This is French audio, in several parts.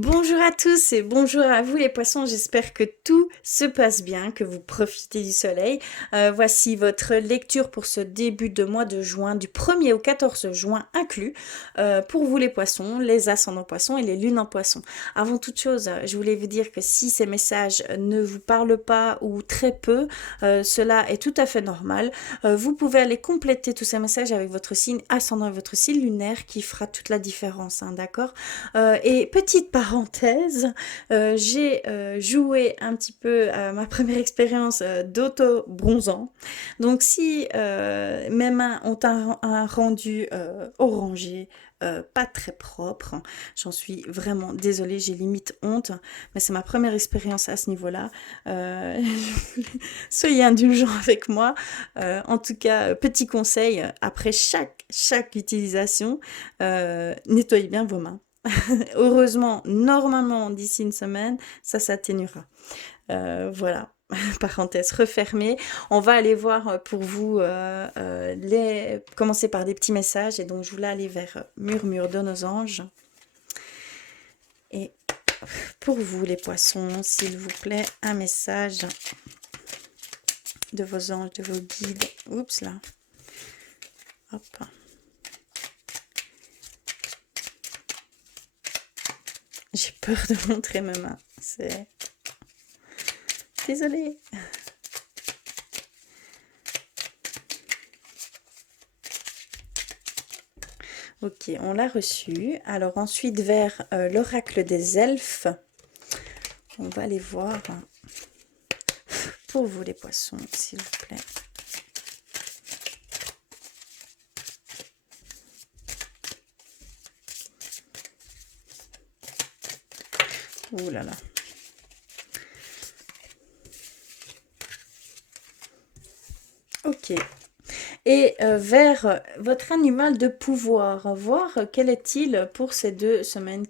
Bonjour à tous et bonjour à vous les poissons, j'espère que tout se passe bien, que vous profitez du soleil. Voici votre lecture pour ce début de mois de juin, du 1er au 14 juin inclus, pour vous les poissons, les ascendants poissons et les lunes en poissons. Avant toute chose, je voulais vous dire que si ces messages ne vous parlent pas ou très peu, cela est tout à fait normal. Vous pouvez aller compléter tous ces messages avec votre signe ascendant et votre signe lunaire qui fera toute la différence, hein, d'accord? Et petite parenthèse, j'ai joué un petit peu à ma première expérience d'auto-bronzant. Donc si mes mains ont un rendu orangé, pas très propre, j'en suis vraiment désolée, j'ai limite honte, mais c'est ma première expérience à ce niveau-là. Euh, Soyez indulgents avec moi. En tout cas, petit conseil, après chaque utilisation, nettoyez bien vos mains. Heureusement, normalement, d'ici une semaine, ça s'atténuera. Voilà, parenthèse refermée. On va aller voir pour vous, commencer par des petits messages. Et donc, je voulais aller vers Murmure de nos anges. Et pour vous, les poissons, s'il vous plaît, un message de vos anges, de vos guides. Oups là. Hop. J'ai peur de montrer ma main. C'est... Désolée. Ok, on l'a reçu. Alors ensuite, vers l'oracle des elfes, on va aller voir pour vous les poissons, s'il vous plaît. Ouh là là. Ok. Et vers votre animal de pouvoir, voir quel est-il pour ces 2 semaines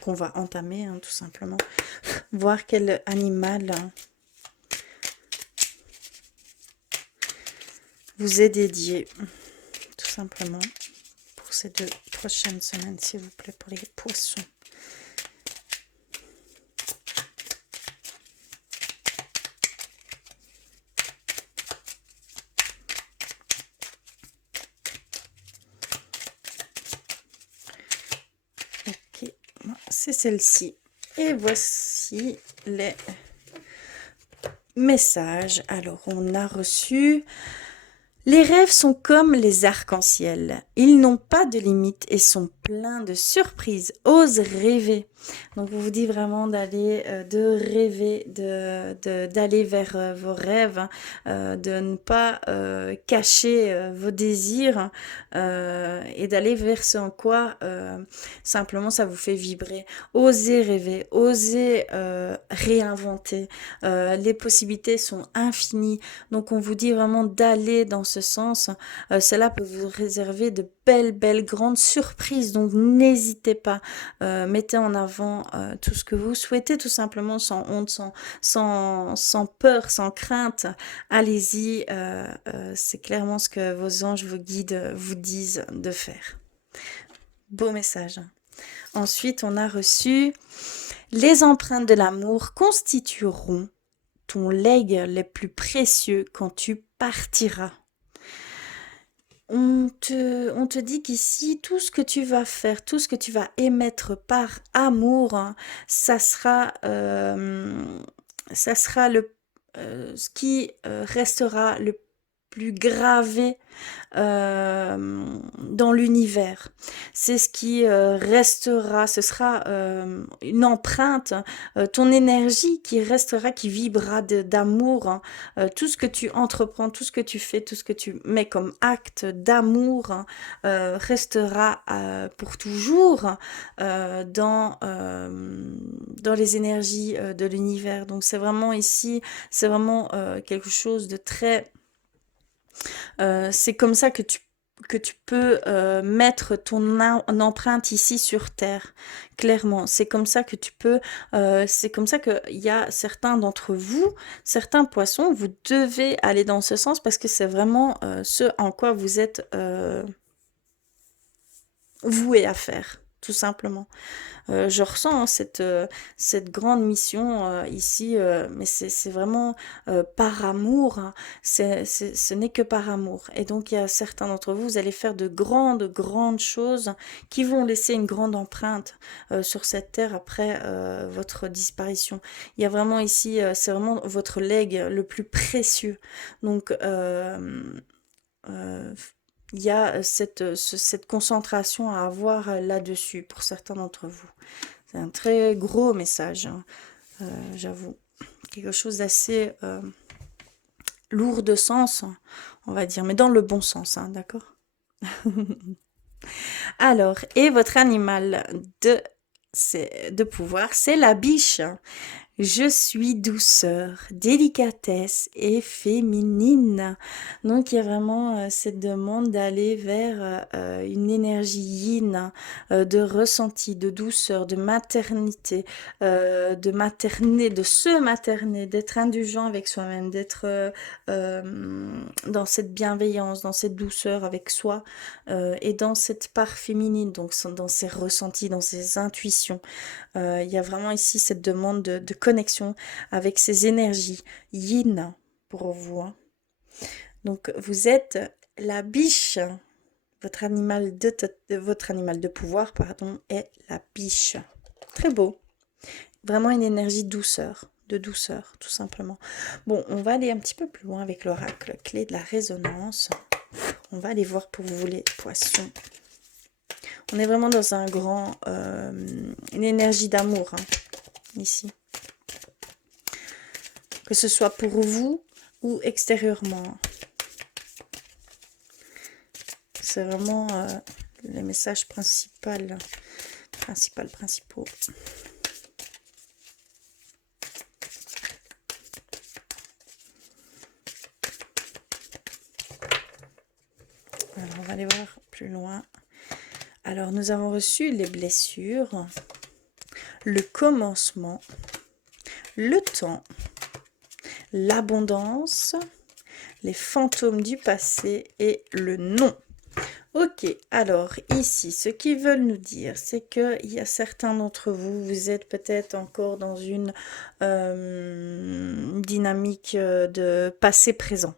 qu'on va entamer, hein, tout simplement. Voir quel animal vous est dédié, tout simplement, pour ces 2 prochaines semaines, s'il vous plaît, pour les poissons. Ok, c'est celle-ci. Et voici les messages. Alors, on a reçu... Les rêves sont comme les arcs-en-ciel. Ils n'ont pas de limite et sont pleins de surprises. Ose rêver. Donc, on vous dit vraiment d'aller, de rêver, d'aller vers vos rêves, hein, de ne pas cacher vos désirs et d'aller vers ce en quoi simplement ça vous fait vibrer. Osez rêver, osez réinventer. Les possibilités sont infinies. Donc, on vous dit vraiment d'aller dans ce sens. Cela peut vous réserver de belles, grandes surprises. Donc, n'hésitez pas. Mettez en avant tout ce que vous souhaitez, tout simplement, sans honte, sans peur, sans crainte. Allez-y. C'est clairement ce que vos anges, vos guides vous disent de faire. Beau message. Ensuite, on a reçu les empreintes de l'amour constitueront ton legs le plus précieux quand tu partiras. On te dit qu'ici, tout ce que tu vas faire, tout ce que tu vas émettre par amour, hein, ça sera ce qui restera le plus gravé dans l'univers. C'est ce qui restera, ce sera une empreinte, ton énergie qui restera, qui vibrera d'amour. Hein. Tout ce que tu entreprends, tout ce que tu fais, tout ce que tu mets comme acte d'amour hein, restera pour toujours dans les énergies de l'univers. Donc c'est vraiment ici, c'est vraiment quelque chose de très... c'est comme ça que tu peux mettre ton empreinte ici sur Terre, clairement. C'est comme ça que tu peux, c'est comme ça qu'il y a certains d'entre vous, certains poissons, vous devez aller dans ce sens parce que c'est vraiment ce en quoi vous êtes voué à faire. tout simplement. Je ressens hein, cette grande mission ici, mais c'est vraiment par amour, hein. Ce n'est que par amour. Et donc, il y a certains d'entre vous, vous allez faire de grandes, grandes choses qui vont laisser une grande empreinte sur cette terre après votre disparition. Il y a vraiment ici, c'est vraiment votre legs le plus précieux. Donc, euh, il y a cette concentration à avoir là-dessus pour certains d'entre vous. C'est un très gros message, hein, j'avoue. Quelque chose d'assez lourd de sens, on va dire, mais dans le bon sens, hein, d'accord? Alors, et votre animal de pouvoir, c'est la biche. Je suis douceur, délicatesse et féminine. Donc il y a vraiment cette demande d'aller vers une énergie yin, de ressenti, de douceur, de maternité, de materner, de se materner, d'être indulgent avec soi-même, d'être dans cette bienveillance, dans cette douceur avec soi et dans cette part féminine, donc dans ses ressentis, dans ses intuitions. Il y a vraiment ici cette demande de connexion avec ces énergies yin pour vous, hein. Donc vous êtes la biche. Votre animal de pouvoir, pardon, est la biche. Très beau. Vraiment une énergie de douceur, tout simplement. Bon, on va aller un petit peu plus loin avec l'oracle clé de la résonance. On va aller voir pour vous les poissons. On est vraiment dans un grand, une énergie d'amour, hein, ici. Que ce soit pour vous ou extérieurement. C'est vraiment les messages principaux. Alors, on va aller voir plus loin. Alors, nous avons reçu les blessures, le commencement, le temps, l'abondance, les fantômes du passé et le non. Ok, alors ici, ce qu'ils veulent nous dire, c'est qu'il y a certains d'entre vous, vous êtes peut-être encore dans une dynamique de passé-présent.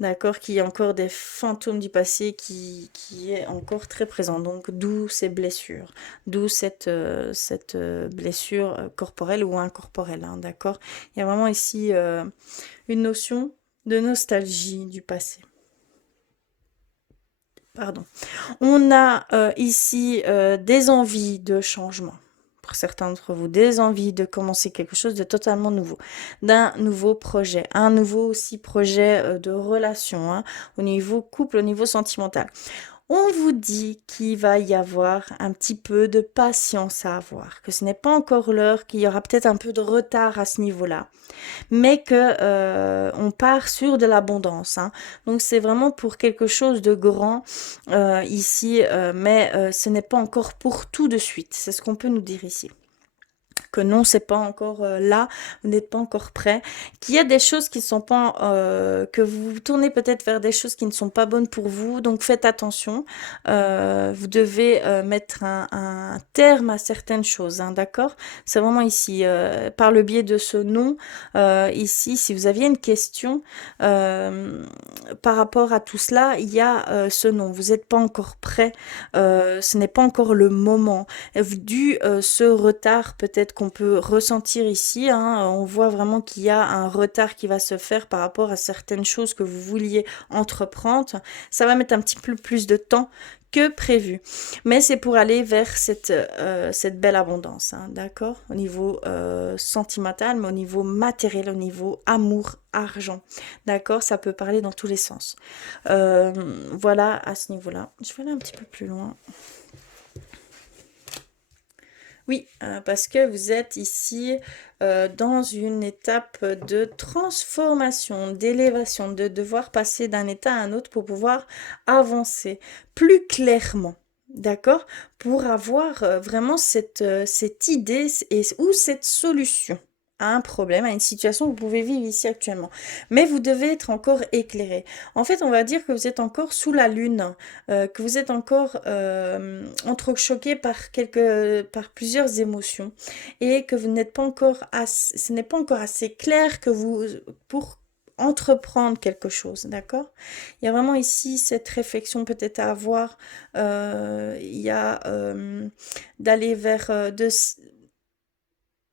D'accord, qu'il y a encore des fantômes du passé qui est encore très présent. Donc, d'où ces blessures, d'où cette blessure corporelle ou incorporelle, hein, d'accord. Il y a vraiment ici une notion de nostalgie du passé. Pardon. On a ici des envies de changement. Pour certains d'entre vous, des envies de commencer quelque chose de totalement nouveau, d'un nouveau projet, un nouveau aussi projet de relation, hein, au niveau couple, au niveau sentimental. On vous dit qu'il va y avoir un petit peu de patience à avoir, que ce n'est pas encore l'heure, qu'il y aura peut-être un peu de retard à ce niveau-là, mais que on part sur de l'abondance, hein. Donc c'est vraiment pour quelque chose de grand ici, mais ce n'est pas encore pour tout de suite. C'est ce qu'on peut nous dire ici. Que non, c'est pas encore là, vous n'êtes pas encore prêt, qu'il y a des choses qui ne sont pas, que vous vous tournez peut-être vers des choses qui ne sont pas bonnes pour vous, donc faites attention. Vous devez mettre un terme à certaines choses, hein, d'accord? C'est vraiment ici, par le biais de ce non, ici, si vous aviez une question par rapport à tout cela, il y a ce non, vous n'êtes pas encore prêt, ce n'est pas encore le moment. Dû ce retard peut-être qu'on peut ressentir ici, hein, on voit vraiment qu'il y a un retard qui va se faire par rapport à certaines choses que vous vouliez entreprendre. Ça va mettre un petit peu plus de temps que prévu. Mais c'est pour aller vers cette belle abondance, hein, d'accord? Au niveau sentimental, mais au niveau matériel, au niveau amour, argent. D'accord? Ça peut parler dans tous les sens. Voilà, à ce niveau-là. Je vais aller un petit peu plus loin. Oui, parce que vous êtes ici dans une étape de transformation, d'élévation, de devoir passer d'un état à un autre pour pouvoir avancer plus clairement. D'accord? Pour avoir vraiment cette idée ou cette solution à un problème, à une situation que vous pouvez vivre ici actuellement. Mais vous devez être encore éclairé. En fait, on va dire que vous êtes encore sous la lune, que vous êtes encore entrechoqué par plusieurs émotions et que vous n'êtes pas encore ce n'est pas encore assez clair que vous pour entreprendre quelque chose, d'accord? Il y a vraiment ici cette réflexion peut-être à avoir. Il y a d'aller vers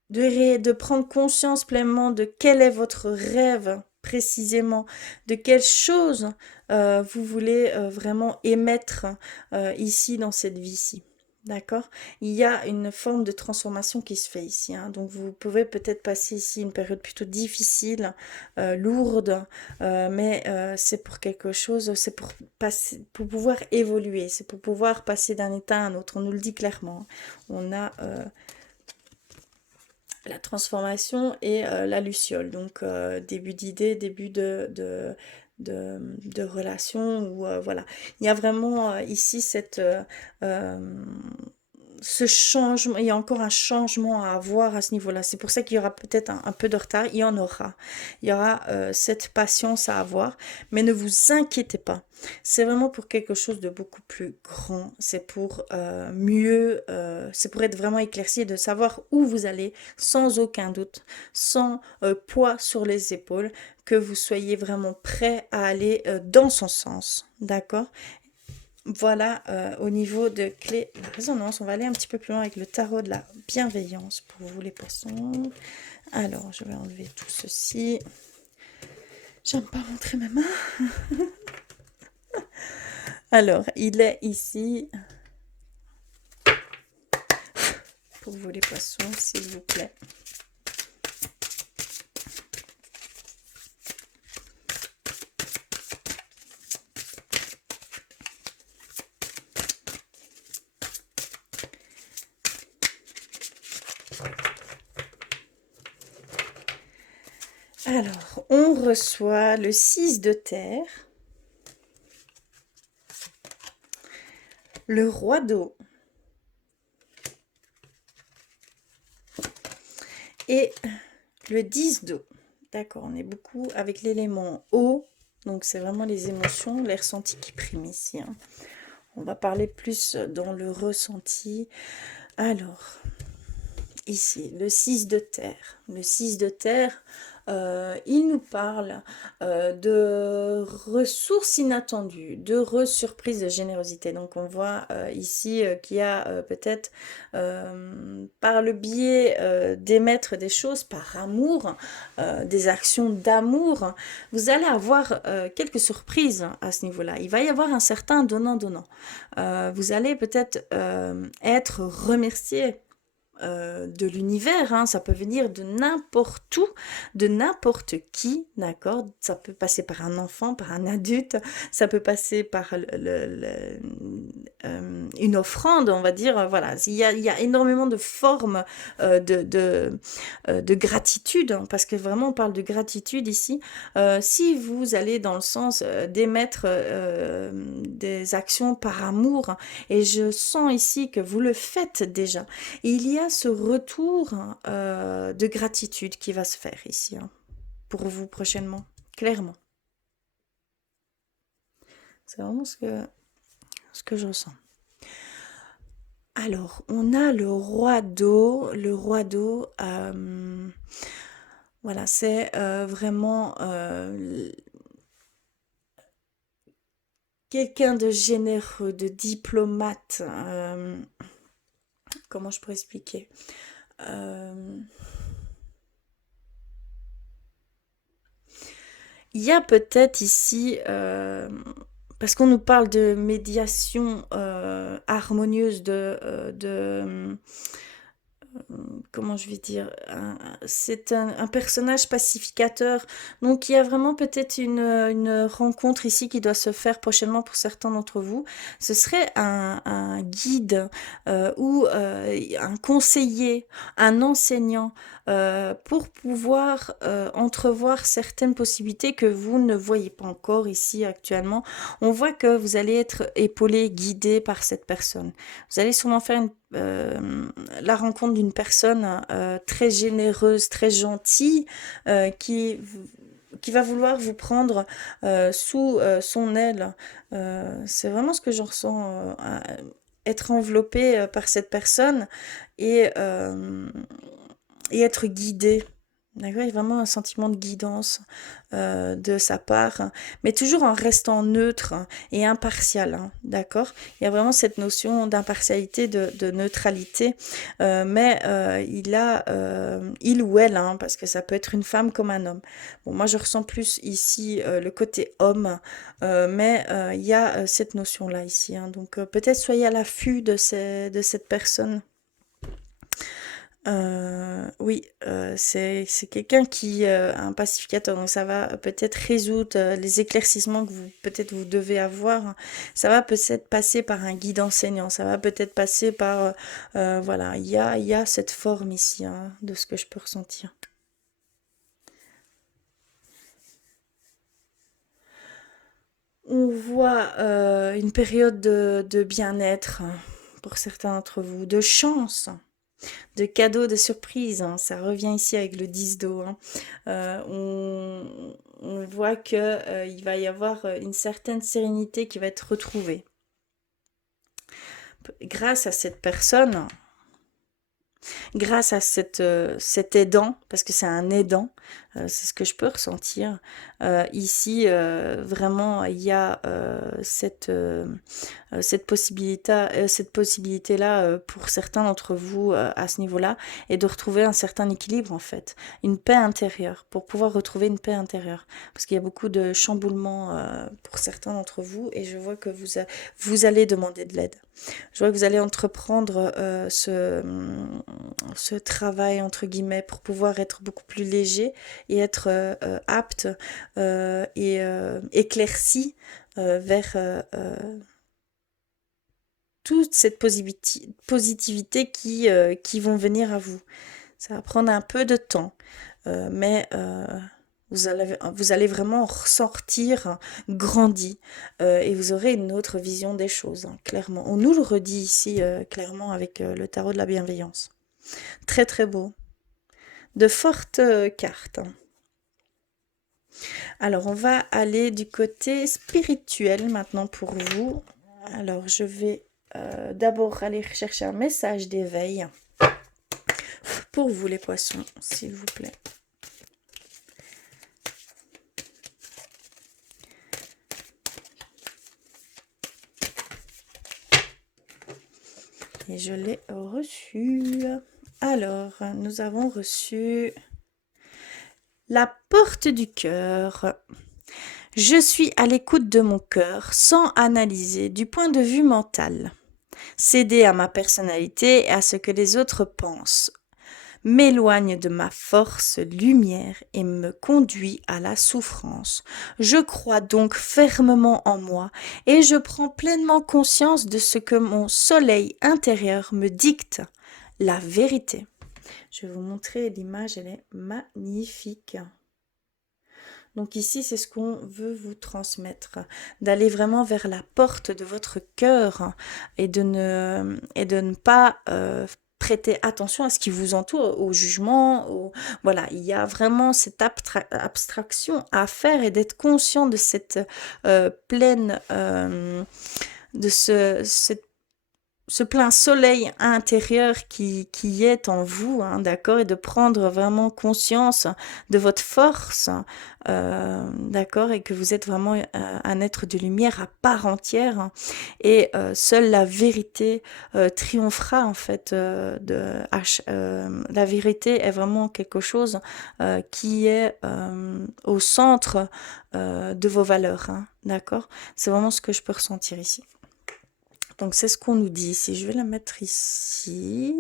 de prendre conscience pleinement de quel est votre rêve précisément, de quelle chose vous voulez vraiment émettre ici dans cette vie-ci. D'accord? Il y a une forme de transformation qui se fait ici, hein. Donc vous pouvez peut-être passer ici une période plutôt difficile, lourde, mais c'est pour quelque chose, c'est pour passer, pour pouvoir évoluer, c'est pour pouvoir passer d'un état à un autre. On nous le dit clairement. On a la transformation et la luciole. Donc début d'idée, début de relation, ou voilà. Il y a vraiment ici ce changement, il y a encore un changement à avoir à ce niveau-là. C'est pour ça qu'il y aura peut-être un peu de retard. Il y en aura. Il y aura cette patience à avoir. Mais ne vous inquiétez pas. C'est vraiment pour quelque chose de beaucoup plus grand. C'est pour mieux, c'est pour être vraiment éclairci et de savoir où vous allez sans aucun doute, sans poids sur les épaules, que vous soyez vraiment prêt à aller dans son sens. D'accord? Voilà, au niveau de clé de résonance, on va aller un petit peu plus loin avec le tarot de la bienveillance pour vous les poissons. Alors, je vais enlever tout ceci. J'aime pas montrer ma main. Alors, il est ici pour vous les poissons, s'il vous plaît. Alors, on reçoit le 6 de terre, le roi d'eau et le 10 d'eau. D'accord, on est beaucoup avec l'élément eau, donc c'est vraiment les émotions, les ressentis qui priment ici, hein. On va parler plus dans le ressenti. Alors, ici, le 6 de terre. Le 6 de terre, il nous parle de ressources inattendues, de surprises de générosité. Donc on voit ici qu'il y a peut-être par le biais d'émettre des choses par amour, des actions d'amour, vous allez avoir quelques surprises à ce niveau-là. Il va y avoir un certain donnant-donnant. Vous allez peut-être être remercié de l'univers, hein. Ça peut venir de n'importe où, de n'importe qui, d'accord? Ça peut passer par un enfant, par un adulte, ça peut passer par une offrande, on va dire, voilà. Il y a énormément de formes de gratitude, hein, parce que vraiment on parle de gratitude ici. Si vous allez dans le sens d'émettre des actions par amour, et je sens ici que vous le faites déjà, il y a ce retour de gratitude qui va se faire ici, hein, pour vous prochainement, clairement. C'est vraiment ce que je ressens. Alors, on a le roi d'eau. Le roi d'eau, voilà, c'est vraiment quelqu'un de généreux, de diplomate. Comment je pourrais expliquer? Il y a peut-être ici, parce qu'on nous parle de médiation harmonieuse, comment je vais dire, c'est un personnage pacificateur. Donc il y a vraiment peut-être une rencontre ici qui doit se faire prochainement pour certains d'entre vous. Ce serait un guide ou un conseiller, un enseignant pour pouvoir entrevoir certaines possibilités que vous ne voyez pas encore ici actuellement. On voit que vous allez être épaulé, guidé par cette personne. Vous allez sûrement faire la rencontre d'une personne très généreuse, très gentille, qui va vouloir vous prendre sous son aile. C'est vraiment ce que j'en ressens, être enveloppé par cette personne et, euh, et être guidé. D'accord, il y a vraiment un sentiment de guidance de sa part, mais toujours en restant neutre et impartial, hein, d'accord? Il y a vraiment cette notion d'impartialité, de neutralité, mais il ou elle, hein, parce que ça peut être une femme comme un homme. Bon, moi je ressens plus ici le côté homme, mais il y a cette notion-là ici, hein, donc peut-être soyez à l'affût de cette personne. Oui, c'est quelqu'un qui a un pacificateur, donc ça va peut-être résoudre les éclaircissements que vous peut-être vous devez avoir, hein. Ça va peut-être passer par un guide enseignant, ça va peut-être passer par voilà, il y a cette forme ici, hein, de ce que je peux ressentir. On voit une période de bien-être, hein, pour certains d'entre vous, de chance, de cadeaux, de surprises, hein. Ça revient ici avec le 10 d'eau, hein. On voit que il va y avoir une certaine sérénité qui va être retrouvée. Grâce à cette personne, grâce à cet aidant, parce que c'est un aidant, c'est ce que je peux ressentir. Ici, vraiment, il y a cette possibilité-là pour certains d'entre vous à ce niveau-là, et de retrouver un certain équilibre en fait, une paix intérieure, pour pouvoir retrouver une paix intérieure. Parce qu'il y a beaucoup de chamboulements pour certains d'entre vous, et je vois que vous allez demander de l'aide. Je vois que vous allez entreprendre ce travail, entre guillemets, pour pouvoir être beaucoup plus léger et être apte et éclairci vers toute cette positivité qui vont venir à vous. Ça va prendre un peu de temps, mais vous allez vraiment ressortir grandi et vous aurez une autre vision des choses, hein, clairement. On nous le redit ici clairement avec le tarot de la bienveillance. Très très beau. De fortes cartes, hein. Alors on va aller du côté spirituel maintenant pour vous. Alors je vais d'abord aller chercher un message d'éveil pour vous les poissons, s'il vous plaît. Et je l'ai reçu. Alors, nous avons reçu la porte du cœur. Je suis à l'écoute de mon cœur sans analyser du point de vue mental. Céder à ma personnalité et à ce que les autres pensent m'éloigne de ma force lumière et me conduit à la souffrance. Je crois donc fermement en moi et je prends pleinement conscience de ce que mon soleil intérieur me dicte, la vérité. Je vais vous montrer l'image, elle est magnifique. Donc ici, c'est ce qu'on veut vous transmettre, d'aller vraiment vers la porte de votre cœur et de ne pas prêter attention à ce qui vous entoure, au jugement, voilà, il y a vraiment cette abstraction à faire et d'être conscient de cette pleine, de ce plein soleil intérieur qui est en vous, hein, d'accord, et de prendre vraiment conscience de votre force, d'accord, et que vous êtes vraiment un être de lumière à part entière, hein, et seule la vérité triomphera en fait. La vérité est vraiment quelque chose qui est au centre de vos valeurs, hein, d'accord. C'est vraiment ce que je peux ressentir ici. Donc c'est ce qu'on nous dit ici. Je vais la mettre ici.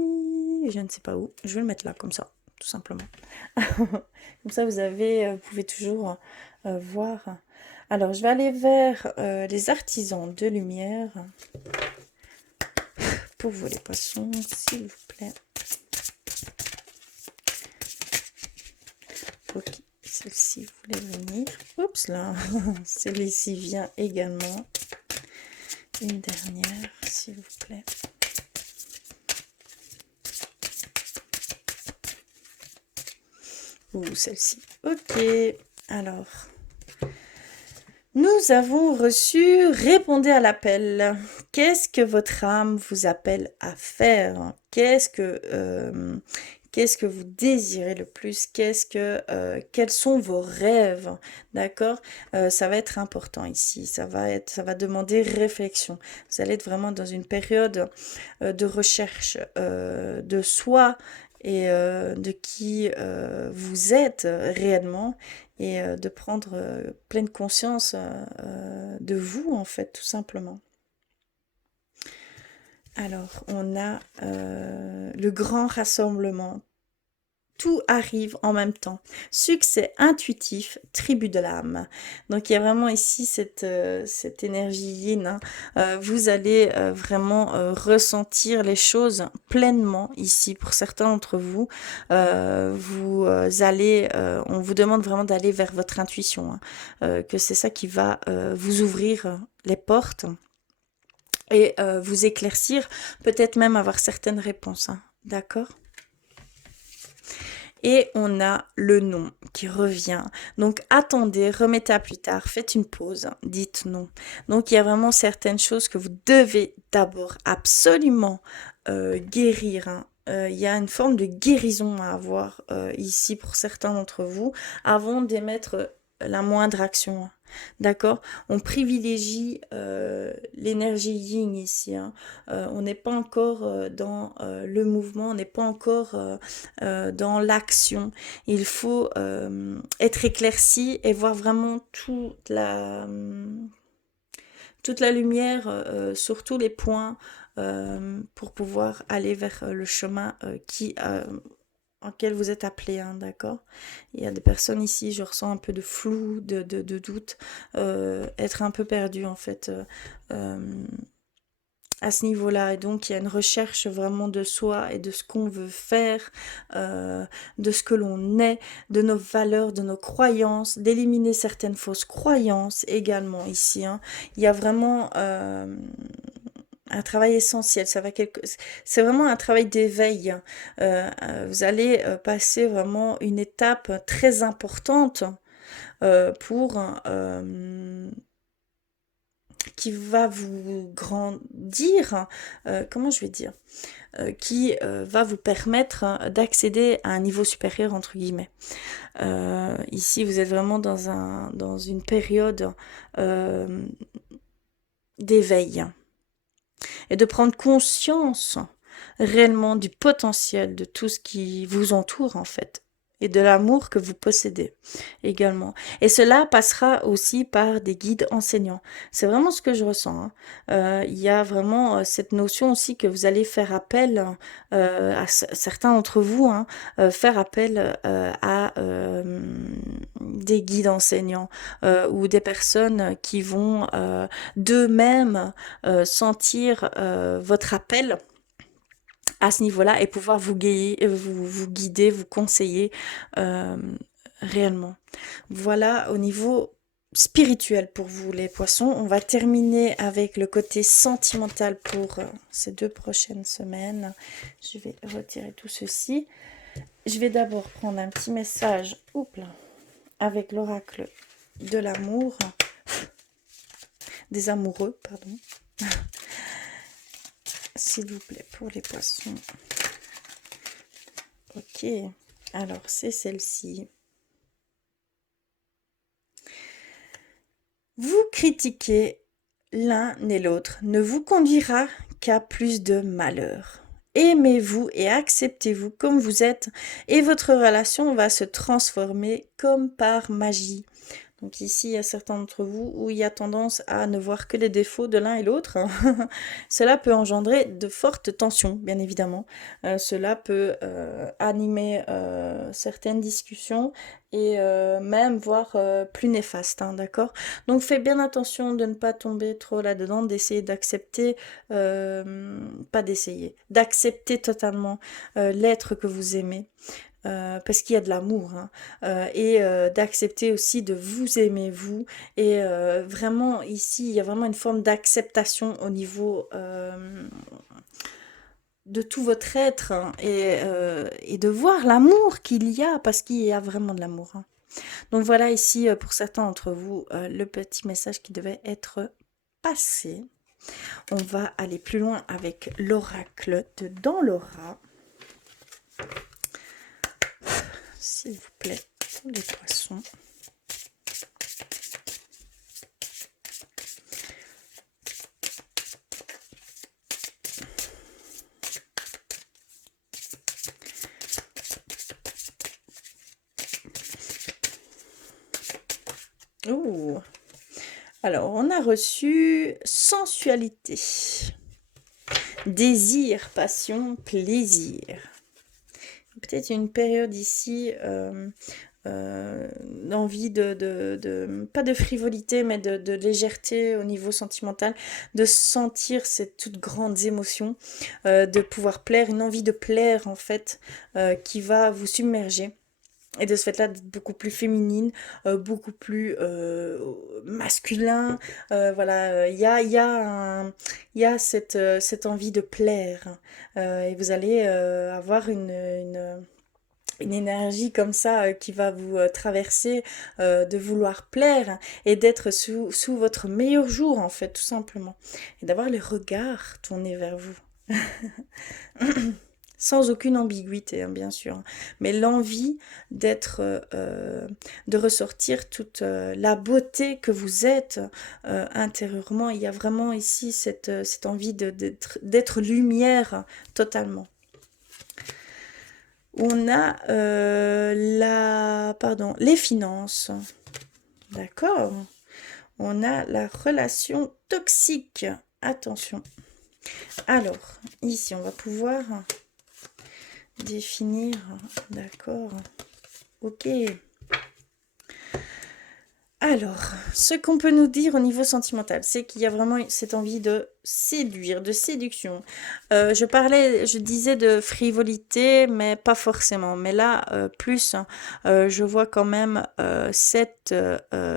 Je ne sais pas où. Je vais le mettre là, comme ça, tout simplement. Comme ça, vous pouvez toujours voir. Alors, je vais aller vers les artisans de lumière. Pour vous, les poissons, s'il vous plaît. Ok, celle-ci voulait venir. Oups là, celle-ci vient également. Une dernière, s'il vous plaît. ou celle-ci. Ok, alors, nous avons reçu répondez à l'appel. Qu'est-ce que votre âme vous appelle à faire? Qu'est-ce que vous désirez le plus? Quels sont vos rêves? D'accord? Ça va être important ici. Ça va demander réflexion. Vous allez être vraiment dans une période de recherche de soi et de qui vous êtes réellement et de prendre pleine conscience de vous en fait tout simplement. Alors on a le grand rassemblement. Tout arrive en même temps. Succès intuitif, tribu de l'âme. Donc il y a vraiment ici cette énergie yin, hein. Vous allez vraiment ressentir les choses pleinement ici pour certains d'entre vous. On vous demande vraiment d'aller vers votre intuition, hein. Que c'est ça qui va vous ouvrir les portes et vous éclaircir, peut-être même avoir certaines réponses, hein. D'accord? Et on a le non qui revient. Donc attendez, remettez à plus tard, faites une pause, dites non. Donc il y a vraiment certaines choses que vous devez d'abord absolument guérir, hein. Il y a une forme de guérison à avoir ici pour certains d'entre vous avant d'émettre la moindre action, hein. D'accord? On privilégie l'énergie yin ici, hein. On n'est pas encore dans le mouvement, on n'est pas encore dans l'action. Il faut être éclairci et voir vraiment toute la lumière sur tous les points pour pouvoir aller vers le chemin en lequel vous êtes appelé, hein, d'accord? Il y a des personnes ici, je ressens un peu de flou, de doute, être un peu perdu en fait. À ce niveau-là. Et donc, il y a une recherche vraiment de soi et de ce qu'on veut faire, de ce que l'on est, de nos valeurs, de nos croyances, d'éliminer certaines fausses croyances également ici, hein. Il y a vraiment un travail essentiel. C'est vraiment un travail d'éveil, hein. Vous allez passer vraiment une étape très importante pour qui va vous grandir, comment je vais dire, qui va vous permettre d'accéder à un niveau supérieur entre guillemets. Ici, vous êtes vraiment dans une période d'éveil et de prendre conscience réellement du potentiel de tout ce qui vous entoure en fait et de l'amour que vous possédez également. Et cela passera aussi par des guides enseignants. C'est vraiment ce que je ressens, hein. Il y a vraiment cette notion aussi que vous allez faire appel à certains d'entre vous, hein, faire appel à des guides enseignants ou des personnes qui vont d'eux-mêmes sentir votre appel à ce niveau-là et pouvoir vous guider, vous conseiller euh, réellement. Voilà au niveau spirituel pour vous les poissons. On va terminer avec le côté sentimental pour ces 2 prochaines semaines. Je vais retirer tout ceci. Je vais d'abord prendre un petit message avec l'oracle de l'amour, des amoureux, pardon. S'il vous plaît, pour les poissons. Ok, alors c'est celle-ci. Vous critiquer l'un et l'autre ne vous conduira qu'à plus de malheur. Aimez-vous et acceptez-vous comme vous êtes et votre relation va se transformer comme par magie. Donc ici, il y a certains d'entre vous où il y a tendance à ne voir que les défauts de l'un et l'autre. Cela peut engendrer de fortes tensions, bien évidemment. Cela peut animer certaines discussions et même voire plus néfastes, hein, d'accord? Donc faites bien attention de ne pas tomber trop là-dedans, d'essayer d'accepter, pas d'essayer, d'accepter totalement l'être que vous aimez. Parce qu'il y a de l'amour, hein, et d'accepter aussi de vous aimer vous et vraiment, ici, il y a vraiment une forme d'acceptation au niveau, de tout votre être, hein, et de voir l'amour qu'il y a, parce qu'il y a vraiment de l'amour, hein. Donc voilà ici, pour certains d'entre vous, le petit message qui devait être passé. On va aller plus loin avec l'oracle de Dans l'aura. S'il vous plaît, pour les poissons. Ouh. Alors, on a reçu sensualité, désir, passion, plaisir. Peut-être une période ici d'envie pas de frivolité, mais de légèreté au niveau sentimental, de sentir ces toutes grandes émotions, de pouvoir plaire, une envie de plaire en fait, qui va vous submerger. Et de ce fait-là, d'être beaucoup plus féminine, beaucoup plus masculin. Voilà, il y a cette envie de plaire. Et vous allez avoir une énergie comme ça qui va vous traverser, de vouloir plaire et d'être sous votre meilleur jour, en fait, tout simplement. Et d'avoir les regards tournés vers vous. Sans aucune ambiguïté, hein, bien sûr, hein. Mais l'envie d'être, de ressortir toute la beauté que vous êtes intérieurement. Il y a vraiment ici cette envie d'être lumière totalement. On a les finances. D'accord. On a la relation toxique. Attention. Alors, ici, on va pouvoir définir. D'accord. Ok. Alors, ce qu'on peut nous dire au niveau sentimental, c'est qu'il y a vraiment cette envie de séduire, de séduction. Je disais de frivolité, mais pas forcément. Mais là, plus, je vois quand même cette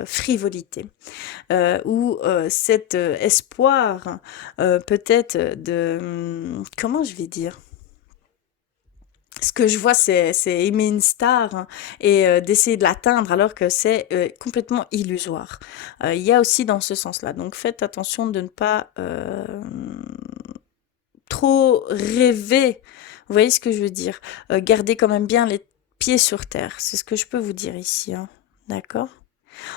frivolité, ou cet espoir, peut-être comment je vais dire? Ce que je vois, c'est aimer une star, hein, et d'essayer de l'atteindre alors que c'est complètement illusoire. Il y a aussi dans ce sens-là. Donc faites attention de ne pas trop rêver. Vous voyez ce que je veux dire? Gardez quand même bien les pieds sur terre. C'est ce que je peux vous dire ici, hein. D'accord?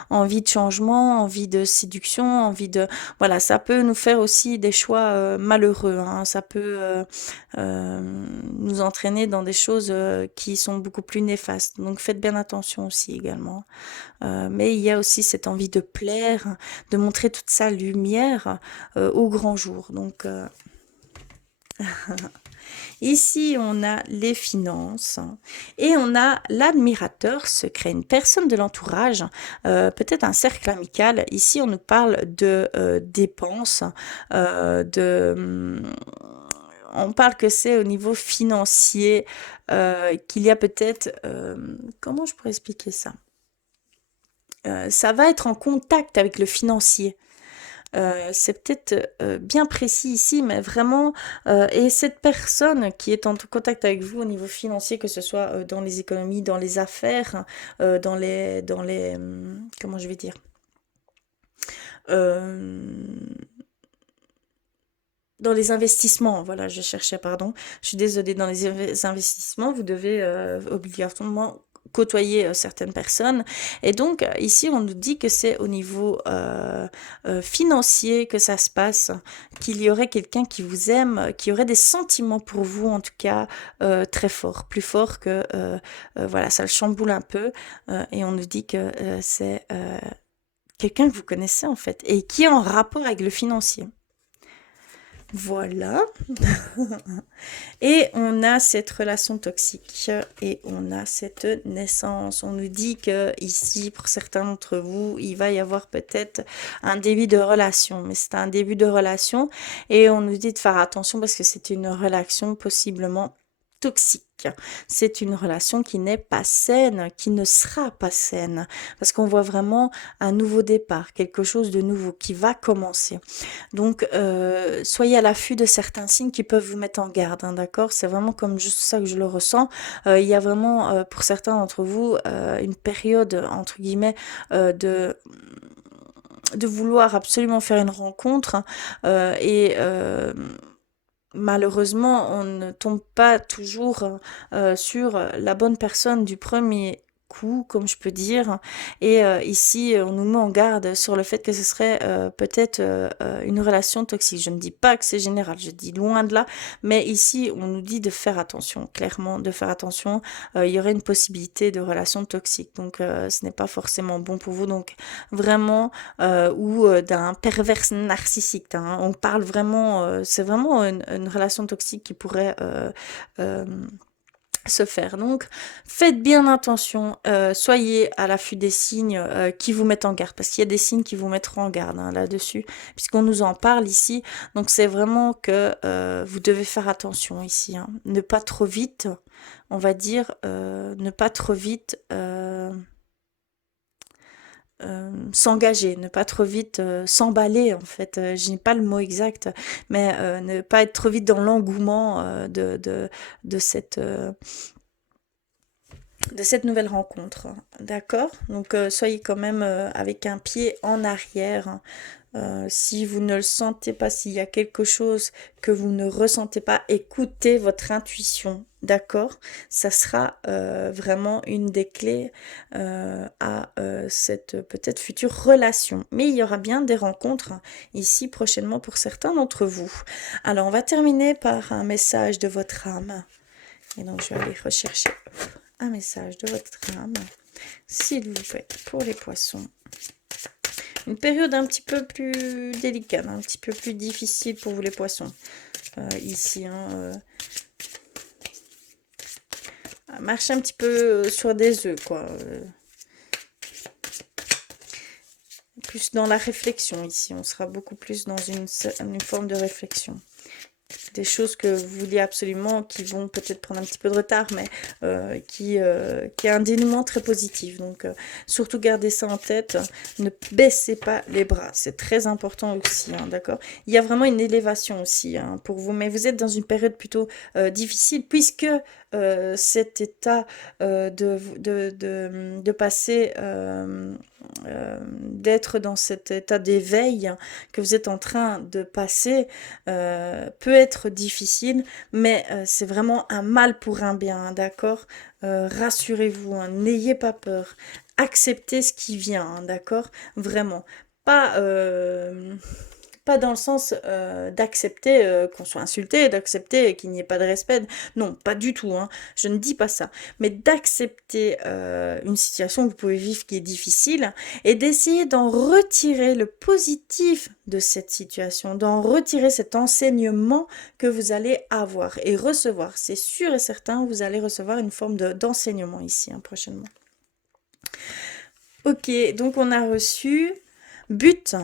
Envie de changement, envie de séduction, envie de... Voilà, ça peut nous faire aussi des choix malheureux, hein. Ça peut nous entraîner dans des choses qui sont beaucoup plus néfastes. Donc faites bien attention aussi également. Mais il y a aussi cette envie de plaire, de montrer toute sa lumière au grand jour. Donc ici, on a les finances et on a l'admirateur secret, une personne de l'entourage, peut-être un cercle amical. Ici, on nous parle de dépenses, on parle que c'est au niveau financier, qu'il y a peut-être... comment je pourrais expliquer ça? Ça va être en contact avec le financier. C'est peut-être bien précis ici, mais vraiment, et cette personne qui est en contact avec vous au niveau financier, que ce soit dans les économies, dans les affaires, comment je vais dire, euh, dans les investissements, voilà, je cherchais, pardon, je suis désolée, dans les investissements, vous devez obligatoirement côtoyer certaines personnes. Et donc, ici, on nous dit que c'est au niveau financier que ça se passe, qu'il y aurait quelqu'un qui vous aime, qui aurait des sentiments pour vous, en tout cas, très forts, plus forts que... voilà, ça le chamboule un peu. Et on nous dit que c'est quelqu'un que vous connaissez, en fait, et qui est en rapport avec le financier. Voilà. Et on a cette relation toxique et on a cette naissance. On nous dit que ici, pour certains d'entre vous, il va y avoir peut-être un début de relation, mais c'est un début de relation et on nous dit de faire attention parce que c'est une relation possiblement toxique. C'est une relation qui n'est pas saine, qui ne sera pas saine, parce qu'on voit vraiment un nouveau départ, quelque chose de nouveau qui va commencer. Donc, soyez à l'affût de certains signes qui peuvent vous mettre en garde, hein, d'accord? C'est vraiment comme juste ça que je le ressens. Il y a vraiment, pour certains d'entre vous, une période, entre guillemets, de vouloir absolument faire une rencontre, et malheureusement, on ne tombe pas toujours sur la bonne personne du premier coup, comme je peux dire. Et ici, on nous met en garde sur le fait que ce serait peut-être une relation toxique. Je ne dis pas que c'est général, je dis loin de là. Mais ici, on nous dit de faire attention, clairement, de faire attention. Il y aurait une possibilité de relation toxique. Donc, ce n'est pas forcément bon pour vous. Donc, vraiment, ou d'un pervers narcissique, hein. On parle vraiment, c'est vraiment une relation toxique qui pourrait euh, se faire. Donc, faites bien attention, soyez à l'affût des signes qui vous mettent en garde, parce qu'il y a des signes qui vous mettront en garde, hein, là-dessus, puisqu'on nous en parle ici. Donc, c'est vraiment que vous devez faire attention ici, hein. Ne pas trop vite, on va dire, ne pas trop vite. S'engager, ne pas trop vite s'emballer en fait. Je n'ai pas le mot exact, mais ne pas être trop vite dans l'engouement de cette nouvelle rencontre. D'accord? Donc soyez quand même avec un pied en arrière, hein. Si vous ne le sentez pas, s'il y a quelque chose que vous ne ressentez pas, écoutez votre intuition, d'accord? Ça sera vraiment une des clés à cette peut-être future relation. Mais il y aura bien des rencontres ici prochainement pour certains d'entre vous. Alors, on va terminer par un message de votre âme. Et donc, je vais aller rechercher un message de votre âme, s'il vous plaît, pour les poissons. Une période un petit peu plus délicate, un petit peu plus difficile pour vous les poissons. Ici, hein, marchez un petit peu sur des œufs, quoi. Plus dans la réflexion ici, on sera beaucoup plus dans une forme de réflexion. Des choses que vous vouliez absolument, qui vont peut-être prendre un petit peu de retard, mais qui a un dénouement très positif. Donc, surtout gardez ça en tête. Ne baissez pas les bras. C'est très important aussi, hein, d'accord? Il y a vraiment une élévation aussi, hein, pour vous. Mais vous êtes dans une période plutôt difficile, puisque cet état de passer... d'être dans cet état d'éveil que vous êtes en train de passer peut être difficile, mais c'est vraiment un mal pour un bien, hein, d'accord? Rassurez-vous, hein, n'ayez pas peur, acceptez ce qui vient, hein, d'accord? Vraiment. Pas, pas dans le sens d'accepter qu'on soit insulté, d'accepter qu'il n'y ait pas de respect. Non, pas du tout, hein. Je ne dis pas ça. Mais d'accepter une situation que vous pouvez vivre qui est difficile et d'essayer d'en retirer le positif de cette situation, d'en retirer cet enseignement que vous allez avoir et recevoir. C'est sûr et certain, vous allez recevoir une forme d'enseignement ici, hein, prochainement. Ok, donc on a reçu but.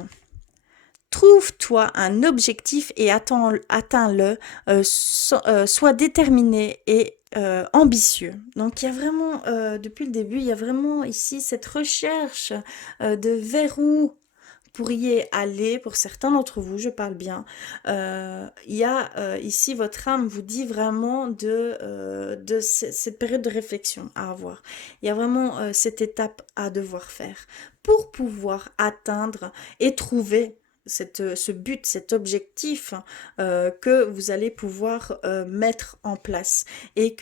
Trouve-toi un objectif et atteins-le, sois déterminé et ambitieux. Donc il y a vraiment, depuis le début, il y a vraiment ici cette recherche de vers où pourriez aller, pour certains d'entre vous, je parle bien. Il y a ici, votre âme vous dit vraiment de cette période de réflexion à avoir. Il y a vraiment cette étape à devoir faire pour pouvoir atteindre et trouver ce but, cet objectif que vous allez pouvoir mettre en place et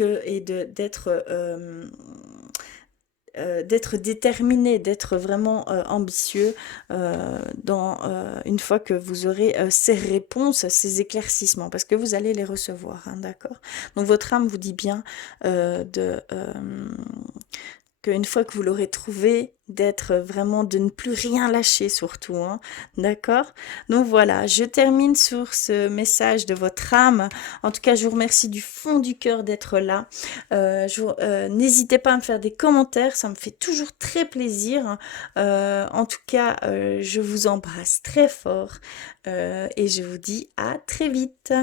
d'être déterminé, d'être vraiment ambitieux une fois que vous aurez ces réponses, ces éclaircissements, parce que vous allez les recevoir, hein, d'accord? Donc votre âme vous dit bien qu'une fois que vous l'aurez trouvé, d'être vraiment, de ne plus rien lâcher surtout, hein, d'accord? Donc voilà, je termine sur ce message de votre âme. En tout cas, je vous remercie du fond du cœur d'être là. N'hésitez pas à me faire des commentaires, ça me fait toujours très plaisir. En tout cas, je vous embrasse très fort et je vous dis à très vite.